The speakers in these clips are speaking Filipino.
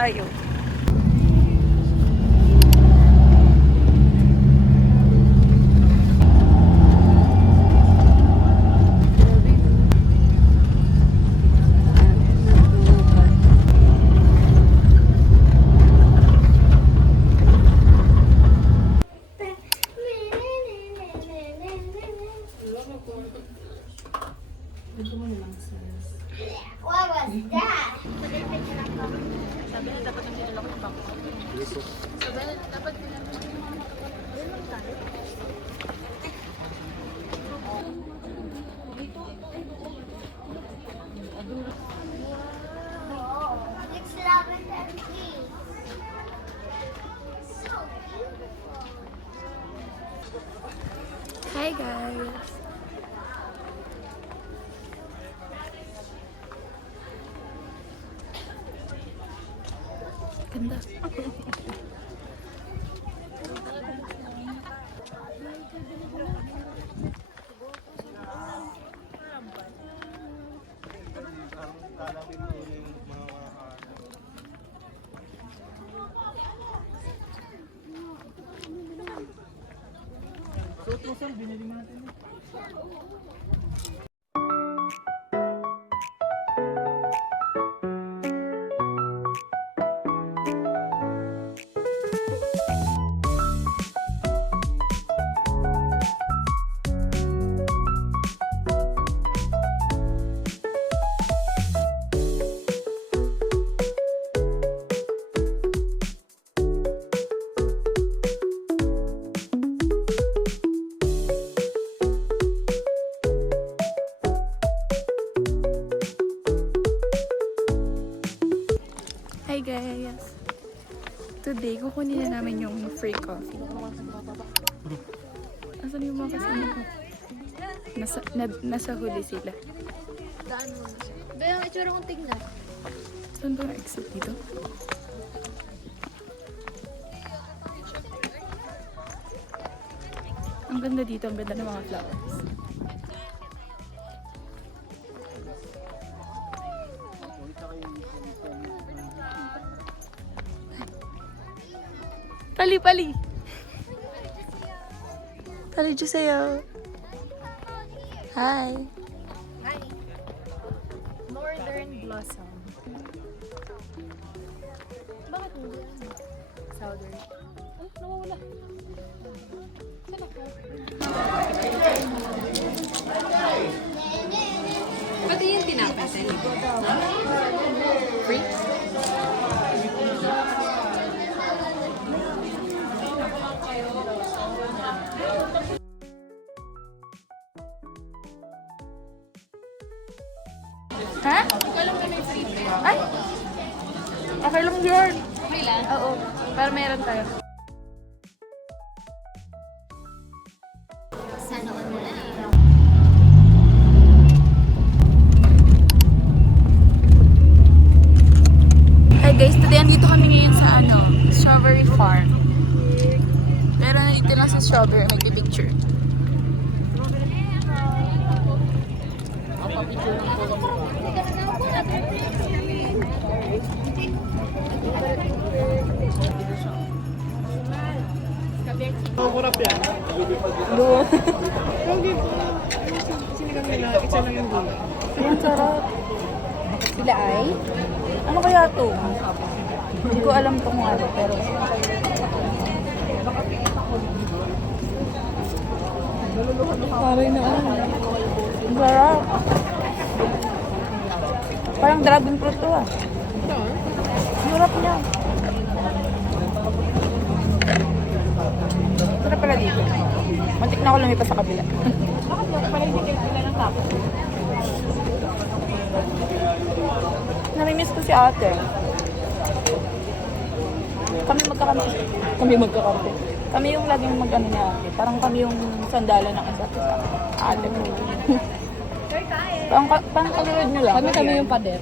tayo. What was that? Sabi na dapat ang dinala ko yung bangko. Sabi na dapat dinala ko yung bangko. It's lavender tea. So beautiful. Hi guys! Ganda. Suot mo sir, binili natin. Hi guys! Today, kukunin na namin yung free coffee. Asan yung mga kasama ko? Nasa huli sila. Daan mo na siya. Ba yung itsura kong tingnan? Saan ba yung exit dito? Ang ganda dito, ang ganda ng mga flowers. Pali! Pali 주세요. Hi! Hi. Northern Blossom. Bakit mo yan? Southern. Ano? Nawawala. Saan ako? Pati yung tinapay sa likod. Free? Ha? Ikaw lang na may free bread. Ay! Okay lang yun. May lang? Oo. Para meron tayo. Sana ko muna eh. Hi guys, today andito kami ngayon sa strawberry farm. Pero nandito lang sa strawberry, magpipicture. Makurap yan. Doon. Hindi po. Sinigang nila, isa lang yung gulay. Ang sarap. Sila ay? Ano kaya to? Hindi ko alam itong ano, pero... Parang na ano. Ang sarap. Parang dragon fruit to ah. Ang sarap niya. Sarap pala dito. Mantik na ako lumipas sa kabila. Bakit mo? Parang hindi kayo kabila ng tapos. Namimiss ko si ate. Kami magkakampi. Kami yung laging mag-ano niya ate. Parang kami yung sandalan ng isa't isa. Ate mo. Parang kasunod nyo lang. Kami yung pader.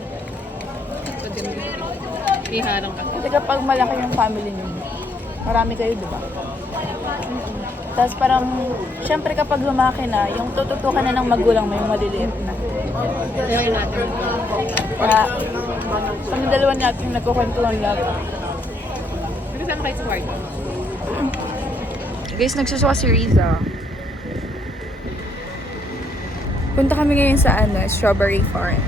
Iharang ka. Kasi kapag malaki yung family niyo, marami kayo, di ba? Tapos parang, syempre kapag lumaki na, yung tututukan na ng magulang mo yung maliliit na. Ayaw natin. Kaya, kami dalawa natin nagkukwento lang lang. Kasama kayo sa kwarto. Guys, nagsusuka si Riza. Punta kami ngayon sa Strawberry Farm.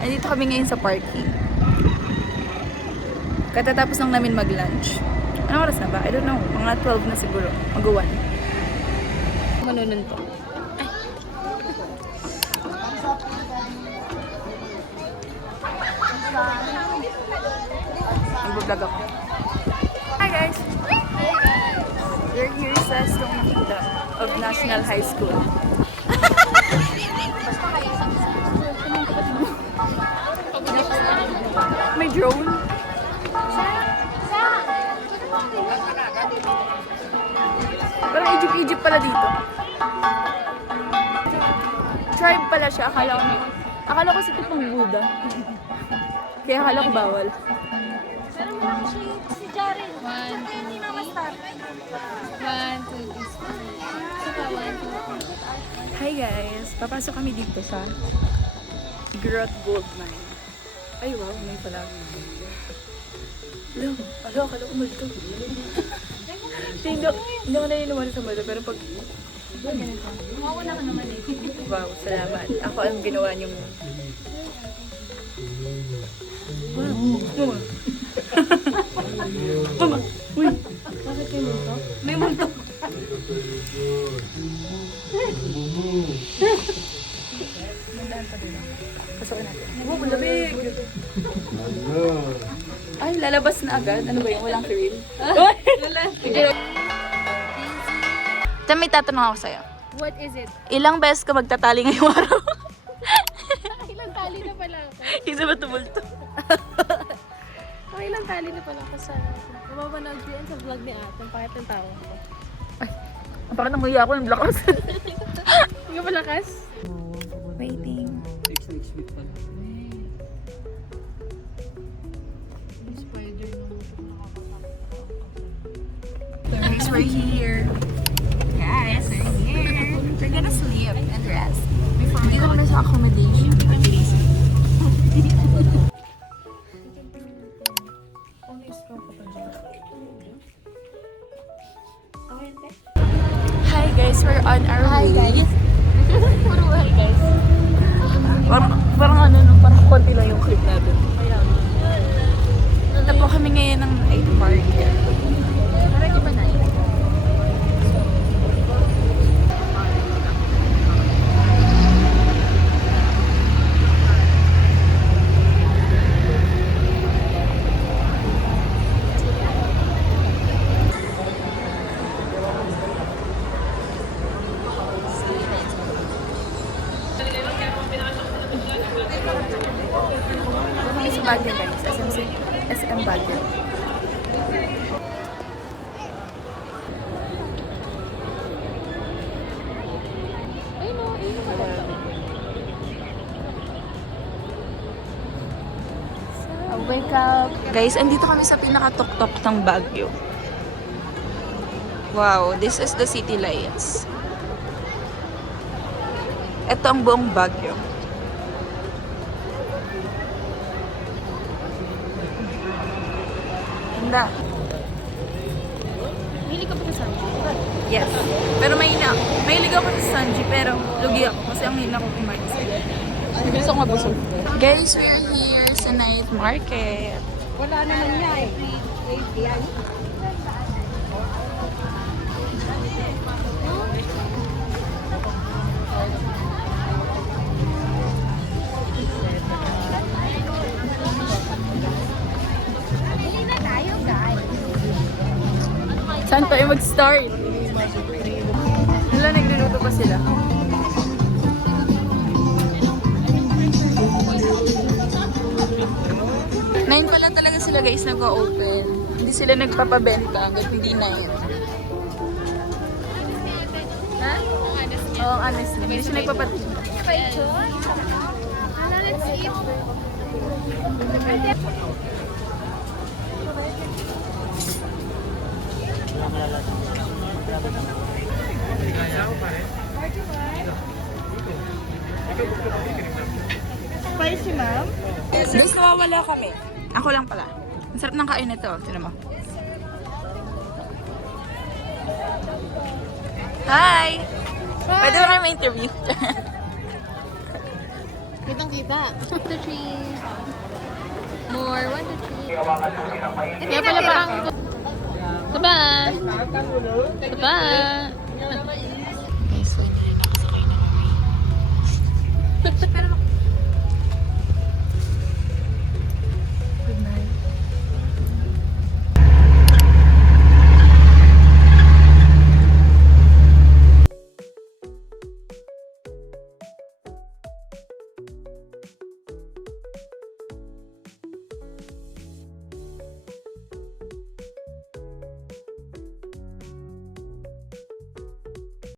Andito kami ngayon sa parking. Katatapos lang namin mag-lunch. Anong oras na ba? I don't know. Mga 12 na siguro. Mag-1. Manunan to. Nag-vlog ako. Hi guys! We're here sa Stone Kingdom of National High School. May drone. Parang Egypt pala dito. Tribe pala siya. Akala ko si Tipong Buddha. Kaya akala ko bawal. Pero mo lang si Jaren. 1, 2, 3. Hi guys! Papasok kami dito sa Grot Gold Mine. Ay wow, may pala. Akala ko multo. Hindi ako naniniwala sa multo, pero pag... Mawala ka naman eh. Wow, salamat. Ako ang ginawa niyong... Wow. Mama! Uy! Bakit kayo multo? May multo! Pasokin natin. Wow, malamig! Ay, lalabas na agad. Ano ba yung walang krill? May tatanong ako sa'yo. What is it? Ilang beses ka magtatali ngayong araw? Ilang tali na pala ako. Isa ba tumulto? Ilang tali na pala ako sa... Mapapanood ko yan sa vlog ni Ate. Ang pangit ng tao ko. Bakit namuya ako ng lakas? Hindi ka malakas? Waiting. Guys, we're here. Guys, we're here. We're gonna sleep and rest. Dito kami sa accommodation. Hi guys, we're on our way. Puro hi guys. Parang ano, no? Parang konti lang yung clip natin. Tapo kami ngayon ng night market. Parang iba na yun. Kami sa Baguio guys, SM Baguio. Ay no, ayun pala. Wake up! Guys, andito kami sa pinakatok-top ng Baguio. Wow, this is the city lights. Ito ang buong Baguio. Ganda. Hili ka ba sa Sanji? Yes. Pero mahilig ako sa Sanji, pero lugi ako kasi ang hina ko kumain sa gusto ko mabusog. Guys, we're here sa night market. Wala naman niya eh. Saan tayo mag-start? Wala, nagluluto pa sila. Nine pala talaga sila guys nag-open. Hindi sila nagpapabenta hanggat hindi 9. Ha? Oo, honestly. Hindi siya nagpapatinda. Ano, let's eat. wala kami. Ako lang pala. Ang sarap ng kain nito. Sino mo? Hi! Pwede ba kayo ma-interview? Kitang-kita. 1, 2, 3. More. 1, 2, 3. Kaya pala parang... Taba! Taba! Okay, so hindi na nakasakay na kami. Pero